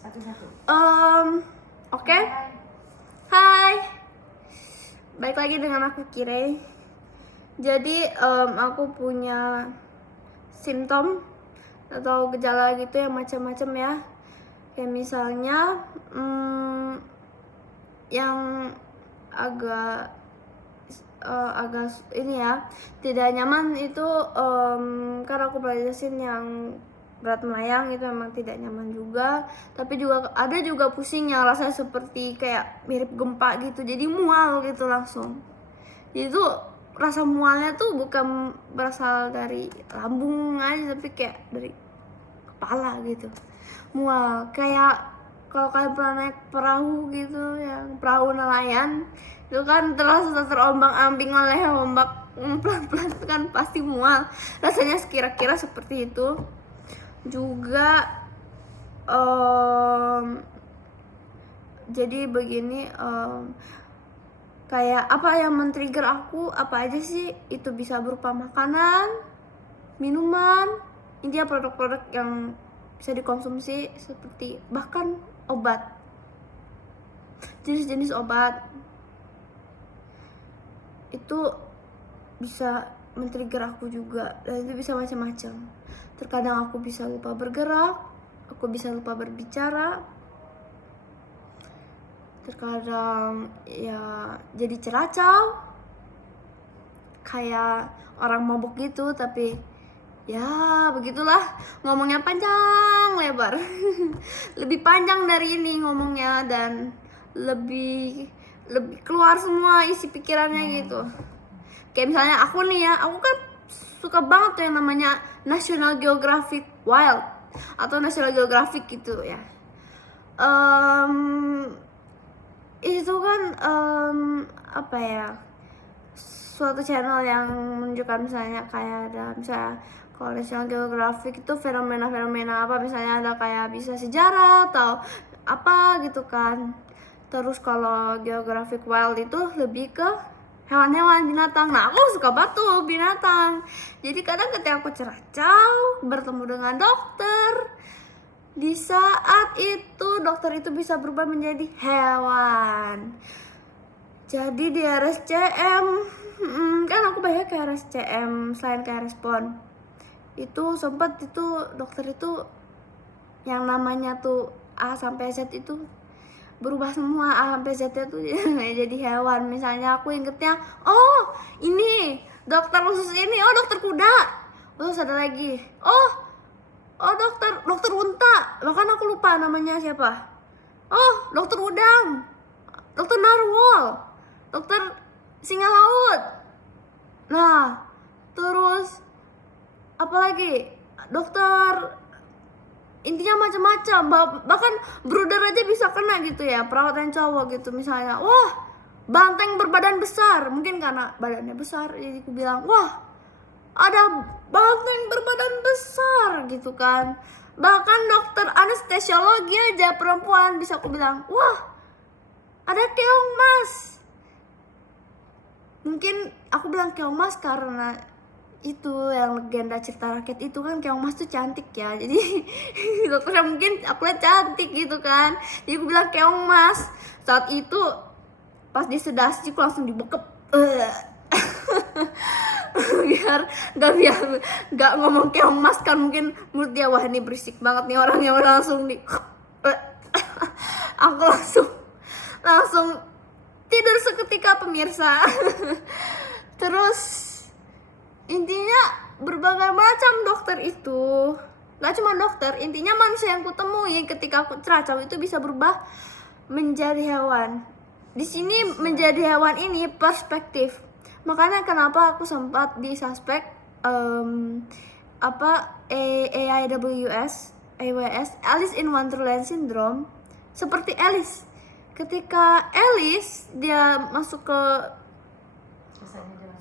Satu-satu. Oke. Hai. Baik lagi dengan aku Kirei. Jadi aku punya simptom atau gejala gitu yang macam-macam ya. Kayak misalnya yang agak ini ya, tidak nyaman itu karena aku jelasin yang berat melayang itu memang tidak nyaman juga, tapi juga ada juga pusing yang rasanya seperti kayak mirip gempa gitu, jadi mual gitu langsung. Jadi itu rasa mualnya tuh bukan berasal dari lambung aja, tapi kayak dari kepala gitu, mual. Kayak kalau kalian pernah naik perahu gitu, yang perahu nelayan itu kan terasa terombang-ambing oleh ombak pelan-pelan, itu kan pasti mual. Rasanya kira-kira seperti itu. Juga jadi begini, kayak apa yang men-trigger aku, apa aja sih, itu bisa berupa makanan, minuman, intinya produk-produk yang bisa dikonsumsi, seperti bahkan obat, jenis-jenis obat itu bisa men-trigger aku juga, dan itu bisa macam-macam. Terkadang aku bisa lupa bergerak, aku bisa lupa berbicara, terkadang ya jadi ceracau, kayak orang mabuk gitu. Tapi ya begitulah, ngomongnya panjang lebar. Lebih panjang dari ini ngomongnya, dan lebih keluar semua isi pikirannya gitu. Kayak misalnya aku nih ya, aku kan suka banget tuh yang namanya National Geographic Wild atau National Geographic gitu ya. Itu kan apa ya, suatu channel yang menunjukkan misalnya kayak ada, misalnya kalau National Geographic itu fenomena-fenomena apa, misalnya ada kayak bisa sejarah atau apa gitu kan. Terus kalau Geographic Wild itu lebih ke hewan-hewan, binatang. Nah, aku suka banget tuh binatang. Jadi kadang ketika aku ceracau bertemu dengan dokter, di saat itu dokter itu bisa berubah menjadi hewan. Jadi di RSCM, kan aku banyak ke RSCM selain ke Respon. Itu sempat itu dokter itu yang namanya tuh A sampai Z itu berubah semua, A sampai Z itu jadi hewan. Misalnya aku ingetnya, oh ini dokter khusus ini, oh dokter kuda. Terus ada lagi, oh dokter unta, bahkan aku lupa namanya siapa. Oh dokter udang, dokter narwhal, dokter singa laut. Nah terus apalagi, dokter, intinya macam-macam. Bahkan brooder aja bisa kena gitu ya, perawat yang cowok gitu. Misalnya, wah banteng berbadan besar, mungkin karena badannya besar jadi aku bilang, wah ada banteng berbadan besar gitu kan. Bahkan dokter anestesiologi aja perempuan bisa aku bilang, wah ada keong mas. Mungkin aku bilang keong mas karena itu yang legenda cerita rakyat itu kan, keong mas tuh cantik ya, jadi dokternya mungkin aku lihat cantik gitu kan, jadi aku bilang keong mas. Saat itu pas di sedasi aku langsung dibekep biar nggak ngomong keong mas kan, mungkin menurut dia wah ini berisik banget nih orang, yang langsung di aku langsung tidur seketika pemirsa. Terus intinya berbagai macam dokter itu, gak cuma dokter, intinya manusia yang kutemui ketika aku ceracau itu bisa berubah menjadi hewan. Di sini menjadi hewan ini perspektif. Makanya kenapa aku sempat disuspek AWS, Alice in Wonderland Syndrome. Seperti Alice, ketika Alice dia masuk ke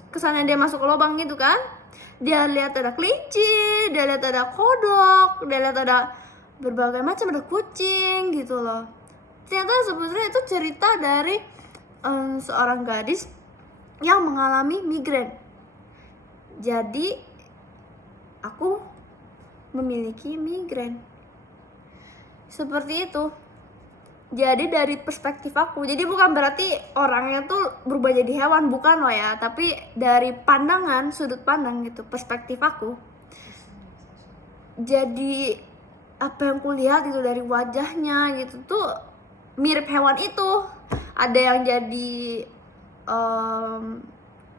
kesannya dia masuk ke lubang gitu kan, dia lihat ada kelinci, dia lihat ada kodok, dia lihat ada berbagai macam, ada kucing gitu loh. Ternyata sebenarnya itu cerita dari seorang gadis yang mengalami migrain. Jadi aku memiliki migrain. seperti itu. Jadi dari perspektif aku, jadi bukan berarti orangnya tuh berubah jadi hewan, bukan loh ya, tapi dari pandangan, sudut pandang gitu, perspektif aku. Jadi apa yang kulihat itu dari wajahnya gitu tuh mirip hewan itu. Ada yang jadi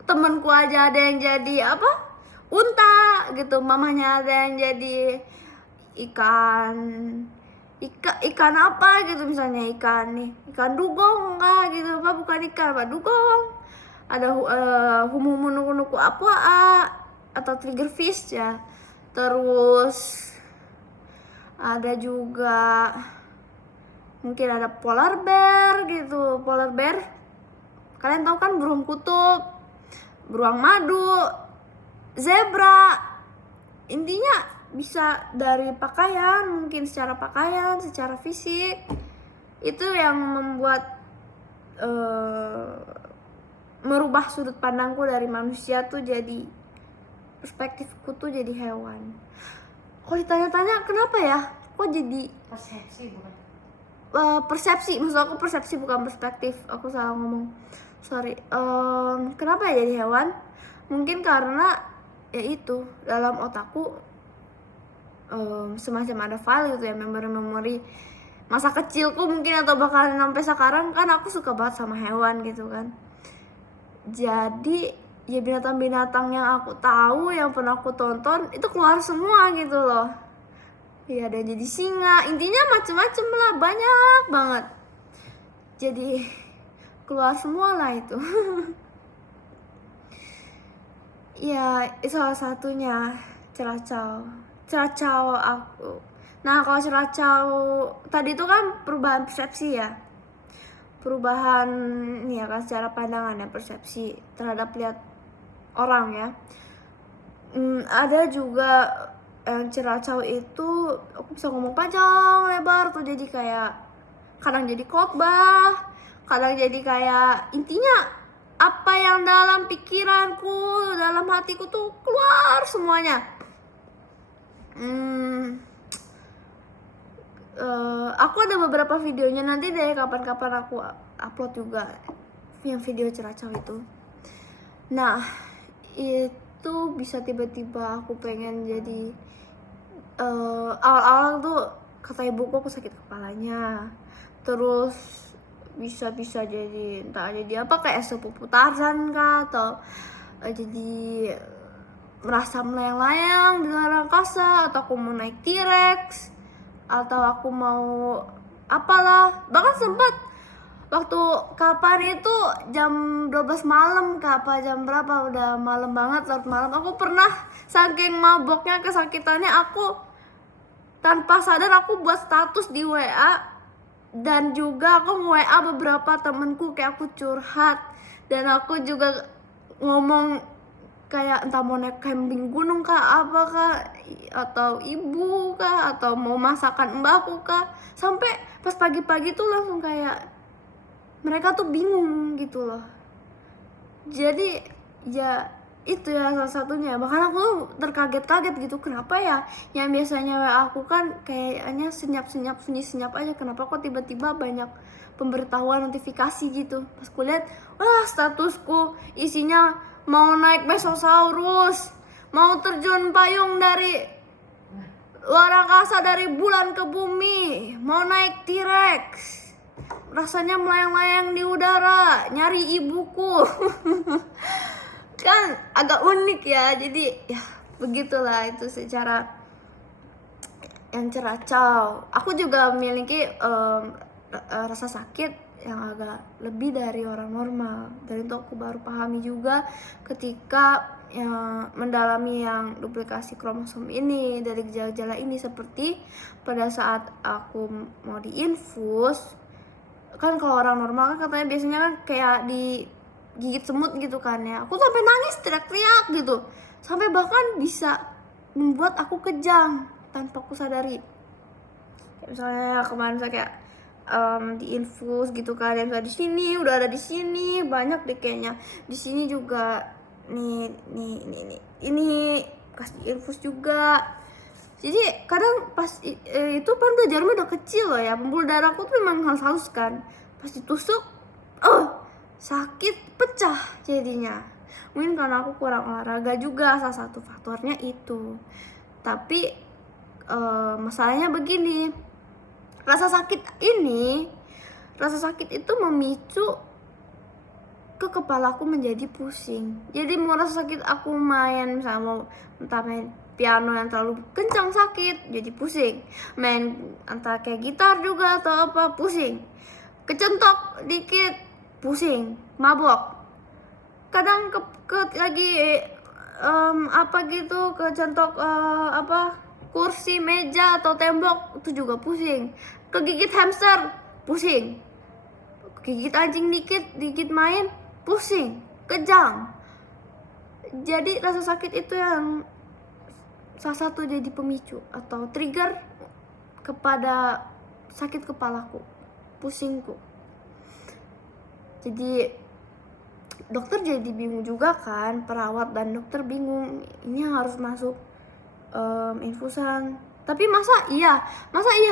temanku aja ada yang jadi apa? Unta gitu, mamanya ada yang jadi ikan apa gitu, misalnya ikan dugong kah gitu, apa bukan ikan apa dugong, ada humu nuku apa atau triggerfish ya, terus ada juga mungkin ada polar bear gitu. Polar bear kalian tahu kan, burung kutub, beruang madu, zebra. Intinya bisa dari pakaian, mungkin secara pakaian, secara fisik. Itu yang membuat merubah sudut pandangku dari manusia tuh jadi, perspektifku tuh jadi hewan. Kalau ditanya-tanya kenapa ya, kok jadi Persepsi bukan? persepsi, maksud aku persepsi bukan perspektif, aku salah ngomong, sorry. Kenapa ya jadi hewan? Mungkin karena ya itu, dalam otakku semacam ada file gitu ya, memori masa kecilku mungkin, atau bahkan sampai sekarang kan aku suka banget sama hewan gitu kan. Jadi ya binatang-binatang yang aku tahu, yang pernah aku tonton itu keluar semua gitu loh. Ya ada jadi singa, intinya macem-macem lah, banyak banget. Jadi keluar semua lah itu. Ya itu salah satunya ceracau aku. Nah kalau ceracau tadi itu kan perubahan persepsi ya, perubahan ya kan secara pandangan ya, persepsi terhadap lihat orang ya. Ada juga yang ceracau itu aku bisa ngomong panjang lebar tuh, jadi kayak kadang jadi khotbah, kadang jadi kayak intinya apa yang dalam pikiranku, dalam hatiku tuh keluar semuanya. Aku ada beberapa videonya, nanti deh kapan-kapan aku upload juga yang video ceracau itu. Nah itu bisa tiba-tiba aku pengen jadi, awal-awal tuh kata ibuku aku sakit kepalanya, terus bisa jadi entah jadi apa, kayak sepupu Tarzan kah, atau jadi merasa melayang-layang di luar angkasa, atau aku mau naik T-Rex, atau aku mau apalah. Bahkan sempat waktu kapan itu jam 12 malam kah, apa jam berapa, udah malam banget, larut malam, aku pernah saking maboknya, kesakitannya, aku tanpa sadar aku buat status di WA, dan juga aku nge-WA beberapa temenku, kayak aku curhat, dan aku juga ngomong kayak entah mau naik camping gunung kah, apa kah, atau ibu kah, atau mau masakan mbakku kah. Sampai pas pagi-pagi tuh langsung kayak mereka tuh bingung gitu loh. Jadi ya itu ya salah satunya. Bahkan aku tuh terkaget-kaget gitu, kenapa ya yang biasanya WA aku kan kayaknya senyap-senyap, sunyi senyap aja, kenapa kok tiba-tiba banyak pemberitahuan, notifikasi gitu. Pas kulihat, wah statusku isinya mau naik Mesosaurus, mau terjun payung dari luar angkasa, dari bulan ke bumi, mau naik T-Rex, rasanya melayang-layang di udara, nyari ibuku. Kan agak unik ya, jadi ya begitulah itu secara yang ceracau. Aku juga memiliki rasa sakit yang agak lebih dari orang normal, dan itu aku baru pahami juga ketika yang mendalami yang duplikasi kromosom ini, dari gejala-gejala ini. Seperti pada saat aku mau diinfus, kan kalau orang normal kan katanya biasanya kan kayak digigit semut gitu kan ya, aku sampai nangis teriak-teriak gitu, sampai bahkan bisa membuat aku kejang tanpa aku sadari. Kayak misalnya kemarin saya kayak diinfus gitu kan, yang di sini udah ada, di sini banyak deh kayaknya, di sini juga ini kasih infus juga, Jadi kadang pas itu kan tuh jarumnya udah kecil loh ya, pembuluh darahku tuh memang halus-halus kan. Pas ditusuk, sakit, pecah jadinya. Mungkin karena aku kurang olahraga juga, salah satu faktornya itu. Tapi masalahnya begini, rasa sakit itu memicu ke kepalaku menjadi pusing. Jadi mau rasa sakit aku main, misalnya mau entah main piano yang terlalu kencang sakit jadi pusing, main entah kayak gitar juga atau apa pusing, kecentok dikit pusing, mabok, kadang lagi apa gitu kecentok kursi, meja atau tembok itu juga pusing, kegigit hamster pusing, gigit anjing dikit main pusing, kejang. Jadi rasa sakit itu yang salah satu jadi pemicu atau trigger kepada sakit kepalaku, pusingku. Jadi dokter jadi bingung juga kan, perawat dan dokter bingung, ini harus masuk infusan. Tapi masa iya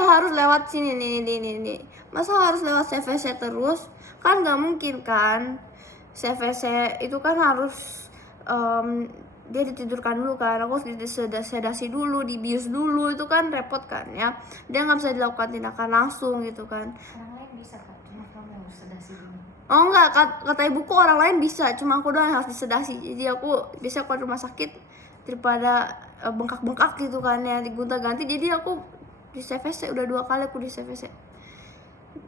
harus lewat sini nih. Masa harus lewat CVC terus? Kan nggak mungkin kan. CVC itu kan harus dia ditidurkan dulu kan, aku harus disedasi dulu, dibius dulu, itu kan repot kan ya. Dia nggak bisa dilakukan tindakan langsung gitu kan. Orang lain bisa Kak, cuma kamu yang harus sedasi dulu. Oh enggak, kata ibuku orang lain bisa, cuma aku doang yang harus disedasi. Jadi aku biasanya kalau di rumah sakit daripada bengkak-bengkak gitu kan ya, digonta-ganti, jadi aku di CVC, udah 2 kali aku di CVC.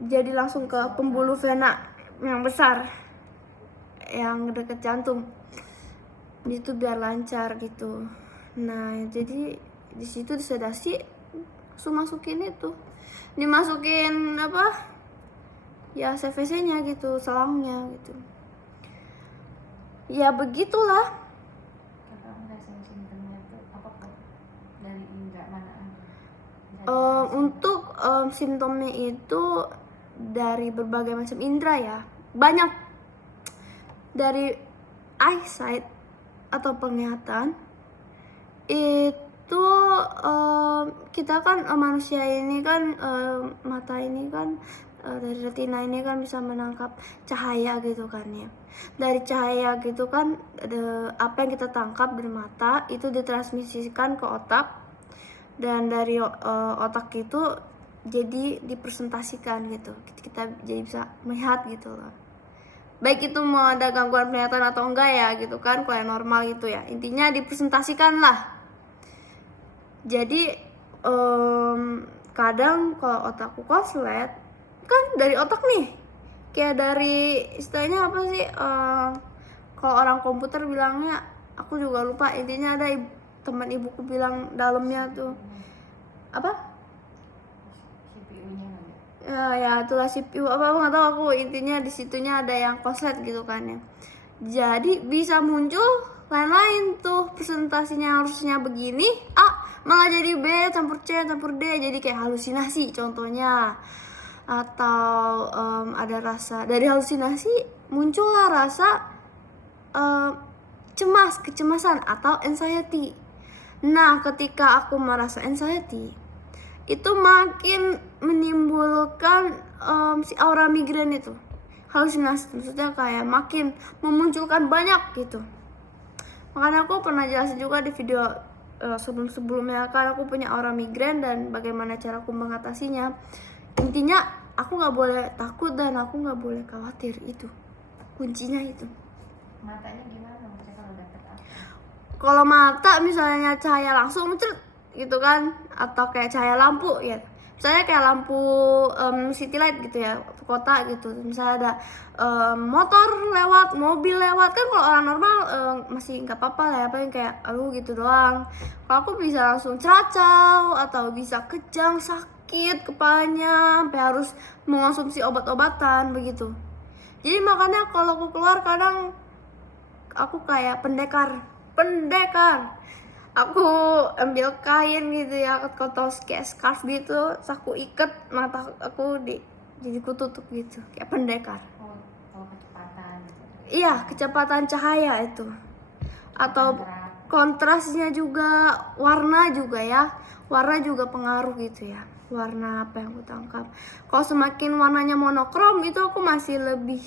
Jadi langsung ke pembuluh vena yang besar, yang deket jantung. Itu biar lancar gitu. Nah, jadi di situ disedasi, langsung masukin itu. Dimasukin apa? Ya CVC-nya gitu, selangnya gitu. Ya begitulah. Kakak ngerasain simptomnya tuh apa kok? Dari indera mana? Untuk simptomnya itu dari berbagai macam indera ya. Banyak dari eyesight atau penglihatan. Itu kita kan manusia ini kan mata ini kan dari retina ini kan bisa menangkap cahaya gitu kan ya. Dari cahaya gitu kan apa yang kita tangkap dari mata itu ditransmisikan ke otak, dan dari otak itu jadi dipresentasikan gitu, kita jadi bisa melihat gitu loh. Baik itu mau ada gangguan penglihatan atau enggak ya gitu kan, kalau yang normal gitu ya, intinya dipresentasikan lah. Jadi kadang kalau otakku konslet kan dari otak nih, kayak dari istilahnya apa sih, kalau orang komputer bilangnya aku juga lupa, intinya ada teman ibuku bilang dalamnya tuh apa, CPU-nya ya itulah CPU apa nggak tahu aku, intinya di situnya ada yang konslet gitu kan ya. Jadi bisa muncul lain-lain tuh, presentasinya harusnya begini malah jadi B campur C campur D, jadi kayak halusinasi contohnya. Atau ada rasa, dari halusinasi muncullah rasa kecemasan atau anxiety. Nah, ketika aku merasa anxiety, itu makin menimbulkan si aura migrain itu, halusinasi, maksudnya kayak makin memunculkan banyak gitu. Makanya aku pernah jelasin juga di video sebelum-sebelumnya kan, aku punya aura migrain dan bagaimana cara aku mengatasinya. Intinya aku nggak boleh takut dan aku nggak boleh khawatir, itu kuncinya itu. matanya gimana maksudnya kalau dapet apa? Kalau mata misalnya cahaya langsung gitu kan, atau kayak cahaya lampu ya, misalnya kayak lampu city light gitu ya, kota gitu, misalnya ada motor lewat, mobil lewat, kan kalau orang normal masih nggak apa-apa lah ya, paling kayak gitu doang. Kalau aku bisa langsung ceracau atau bisa kejang, sakit kepalanya sampai harus mengonsumsi obat-obatan begitu. Jadi makanya kalau aku keluar kadang aku kayak pendekar, aku ambil kain gitu ya, atau kayak scarf gitu, terus aku ikat mata aku jadi aku tutup gitu, kayak pendekar. Oh kecepatan gitu. Iya, kecepatan cahaya itu, atau Gerak. kontrasnya juga, warna juga ya, warna juga pengaruh gitu ya, warna apa yang aku tangkap. Kalau semakin warnanya monokrom itu aku masih lebih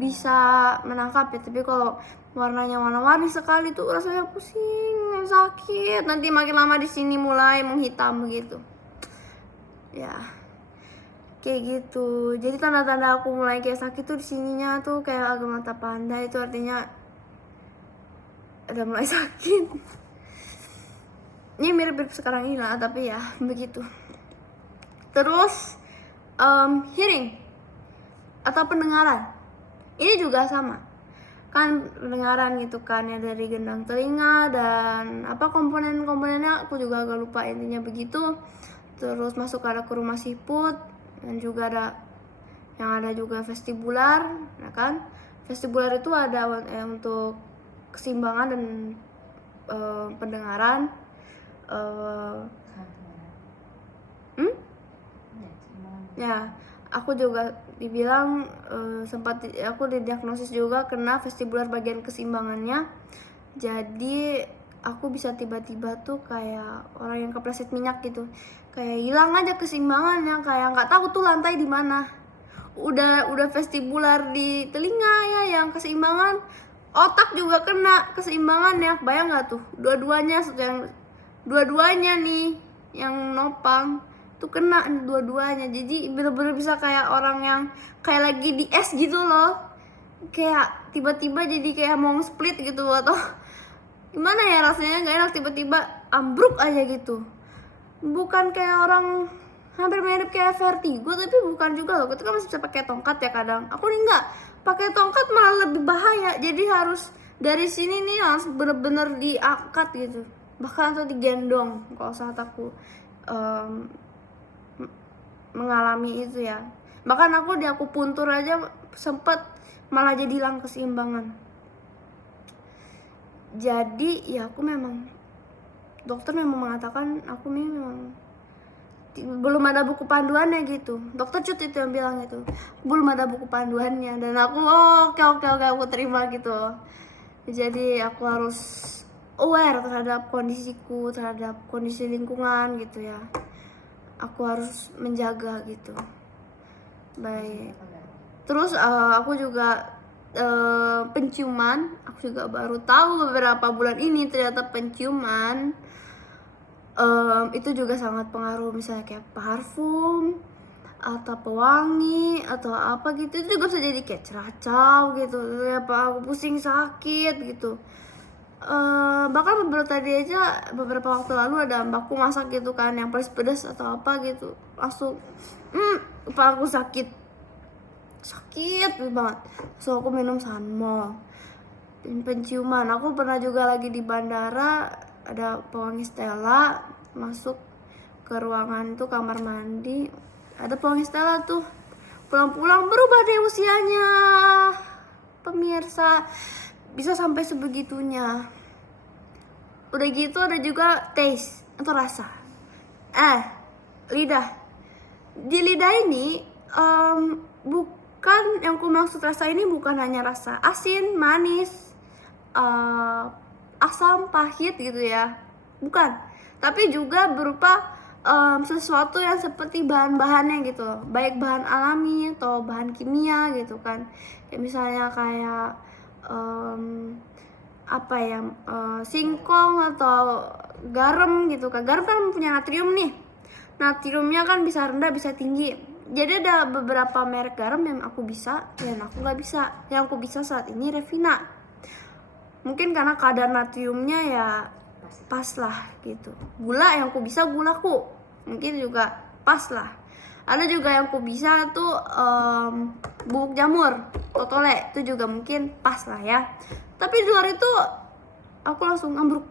bisa menangkap ya, tapi kalau warnanya warna-warni sekali tuh rasanya pusing, sakit, nanti makin lama di sini mulai menghitam gitu ya, kayak gitu. Jadi tanda-tanda aku mulai kayak sakit tuh di sininya tuh kayak agak mata panda, itu artinya udah mulai sakit. Ini mirip-mirip sekarang ini lah, tapi ya begitu. Terus hearing atau pendengaran, ini juga sama kan, pendengaran gitu kan ya, dari gendang telinga dan apa komponen-komponennya aku juga agak lupa, intinya begitu. Terus masuk ada ke rumah siput, dan juga ada yang ada juga vestibular, ya kan. Vestibular itu ada untuk keseimbangan dan pendengaran. Ya, aku juga dibilang sempat aku didiagnosis juga kena vestibular bagian keseimbangannya. Jadi aku bisa tiba-tiba tuh kayak orang yang kepleset minyak gitu, kayak hilang aja keseimbangannya, kayak nggak tahu tuh lantai di mana. Udah vestibular di telinga ya yang keseimbangan, otak juga kena keseimbangannya. Bayang nggak tuh, dua-duanya nih yang nopang tuh kena dua-duanya. Jadi bener-bener bisa kayak orang yang kayak lagi di es gitu loh, kayak tiba-tiba jadi kayak mau split gitu, atau gimana ya rasanya, nggak enak, tiba-tiba ambruk aja gitu. Bukan kayak orang, hampir mirip kayak vertigo, tapi bukan juga loh. Kita kan masih bisa pakai tongkat ya kadang. Aku nih nggak pakai tongkat, malah lebih bahaya. Jadi harus dari sini nih harus bener-bener diangkat gitu, bahkan atau digendong kalau saat aku mengalami itu ya. Bahkan aku di akupuntur aja sempet malah jadi hilang keseimbangan. Jadi ya aku memang, dokter memang mengatakan aku ini memang belum ada buku panduannya gitu. Dokter Cut itu yang bilang itu, belum ada buku panduannya. Dan aku oke aku terima gitu. Jadi aku harus aware terhadap kondisiku, terhadap kondisi lingkungan gitu ya. Aku harus menjaga gitu. Baik. Terus aku juga penciuman, aku juga baru tahu beberapa bulan ini ternyata penciuman itu juga sangat pengaruh. Misalnya kayak parfum atau pewangi atau apa gitu, itu juga bisa jadi kayak ceracau gitu ya, apa aku pusing sakit gitu. Bahkan beberapa waktu lalu ada mbakku masak gitu kan yang pedas atau apa gitu, langsung kepala aku sakit banget. So aku minum Sanmol. Penciuman, aku pernah juga lagi di bandara, ada pewangi Stella, masuk ke ruangan itu kamar mandi, ada pewangi Stella tuh. Pulang-pulang berubah deh usianya, pemirsa, bisa sampai sebegitunya. Udah gitu ada juga taste atau rasa, lidah. Di lidah ini bukan yang ku maksud rasa ini, bukan hanya rasa asin, manis, asam, pahit gitu ya, bukan. Tapi juga berupa sesuatu yang seperti bahan-bahannya gitu loh, baik bahan alami atau bahan kimia gitu kan. Kayak misalnya kayak singkong atau garam gitu kan. Garam kan punya natrium nih. Natriumnya kan bisa rendah bisa tinggi. Jadi ada beberapa merek garam yang aku bisa dan aku nggak bisa. Yang aku bisa saat ini Revina. Mungkin karena kadar natriumnya ya pas lah gitu. Gula yang aku bisa gulaku, mungkin juga pas lah. Ada juga yang aku bisa tuh bubuk jamur, totole, itu juga mungkin pas lah ya. Tapi di luar itu aku langsung ambruk,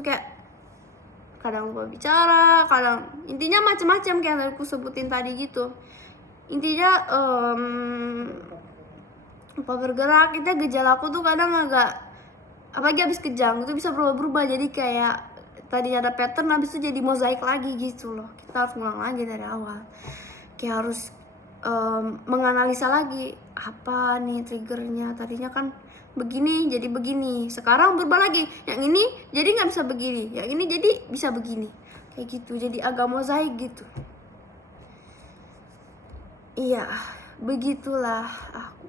kayak kadang lupa bicara, kadang intinya macam-macam kayak yang aku sebutin tadi gitu. Intinya lupa bergerak. Itu gejala aku tuh kadang agak, apalagi habis kejang itu bisa berubah-berubah, jadi kayak tadi ada pattern habis itu jadi mozaik lagi gitu loh. Kita harus ngulang lagi dari awal, kayak harus menganalisa lagi apa nih triggernya. Tadinya kan begini jadi begini, sekarang berubah lagi, yang ini jadi nggak bisa begini, yang ini jadi bisa begini, kayak gitu. Jadi agak mozaik gitu. Iya, begitulah aku.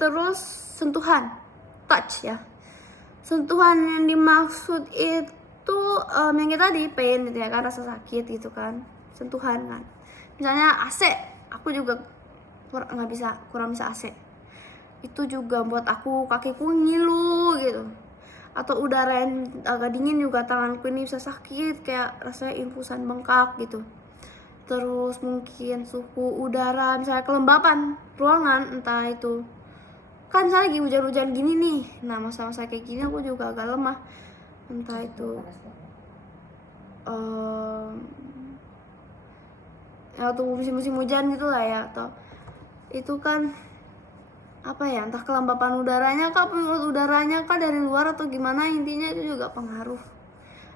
Terus sentuhan, touch ya. Sentuhan yang dimaksud itu yang kita tadi pain gitu ya kan, rasa sakit gitu kan. Sentuhan kan. Misalnya AC, aku juga kurang bisa AC. Itu juga buat aku kakiku ngilu gitu. Atau udara yang agak dingin juga tanganku ini bisa sakit, kayak rasanya infusan bengkak gitu. Terus mungkin suhu udara, misalnya kelembapan ruangan, entah itu kan misalnya lagi hujan-hujan gini nih, nah masa-masa kayak gini aku juga agak lemah, entah itu ya waktu musim-musim hujan gitu lah ya, atau itu kan apa ya, entah kelembapan udaranya kah, pengurus udaranya kah dari luar atau gimana, intinya itu juga pengaruh.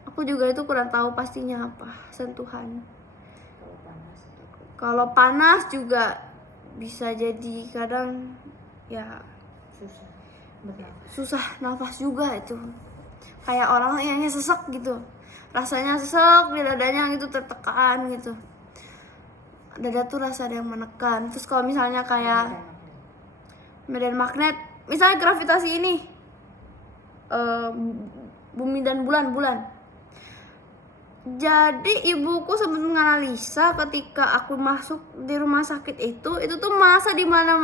Aku juga itu kurang tahu pastinya apa sentuhan. Kalau panas juga bisa jadi kadang ya susah nafas juga itu, kayak orang yang sesek gitu, rasanya sesek di dadanya gitu, tertekan gitu, dada tuh rasa ada yang menekan. Terus kalau misalnya kayak medan magnet, misalnya gravitasi ini, bumi dan bulan. Jadi ibuku sempat menganalisa ketika aku masuk di rumah sakit itu tuh masa di mana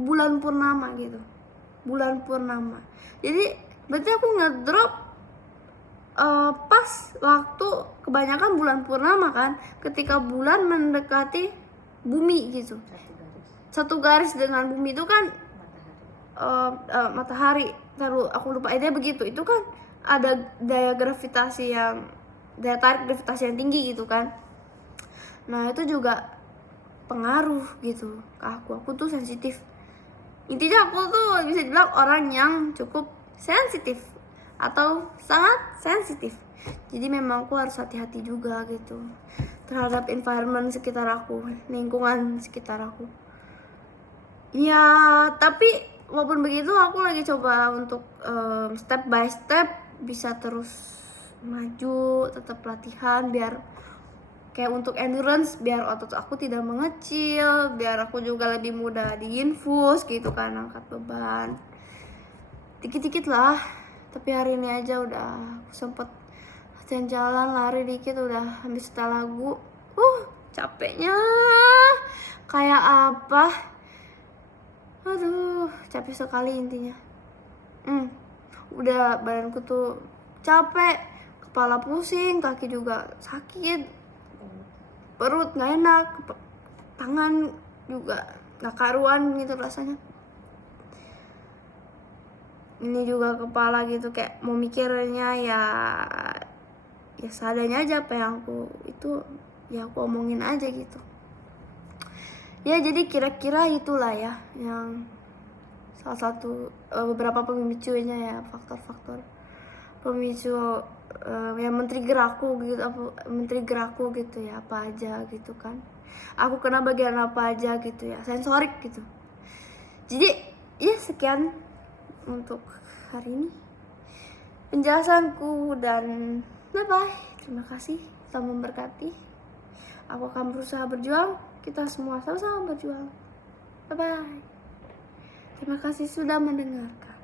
bulan purnama gitu, bulan purnama. Jadi berarti aku ngedrop pas waktu kebanyakan bulan purnama kan, ketika bulan mendekati bumi gitu, satu garis dengan bumi itu kan matahari. Taruh aku lupa idenya begitu, itu kan ada daya tarik gravitasi yang tinggi gitu kan. Nah itu juga pengaruh gitu ke aku tuh sensitif. Intinya aku tuh bisa dibilang orang yang cukup sensitif atau sangat sensitif. Jadi memang aku harus hati-hati juga gitu terhadap environment sekitar aku, lingkungan sekitar aku. Ya tapi walaupun begitu aku lagi coba untuk step by step bisa terus maju, tetap latihan biar kayak untuk endurance, biar otot aku tidak mengecil, biar aku juga lebih mudah diinfus gitu kan, angkat beban dikit-dikit lah. Tapi hari ini aja udah aku sempet latihan jalan, lari dikit, udah habis setel lagu. Capeknya kayak apa, aduh capek sekali intinya. Udah badanku tuh capek, kepala pusing, kaki juga sakit, perut nggak enak, tangan juga nggak karuan gitu rasanya. Ini juga kepala gitu kayak mau mikirnya ya seadanya aja, apa yang aku itu ya aku omongin aja gitu. Ya jadi kira-kira itulah ya yang salah satu beberapa pemicunya ya, faktor-faktor pemicu yang men-trigger aku gitu ya, apa aja gitu kan, aku kena bagian apa aja gitu ya, sensorik gitu. Jadi ya sekian untuk hari ini penjelasanku, dan bye bye. Terima kasih, Tuhan memberkati. Aku akan berusaha berjuang, kita semua sama-sama berjuang. Bye bye. Terima kasih sudah mendengarkan.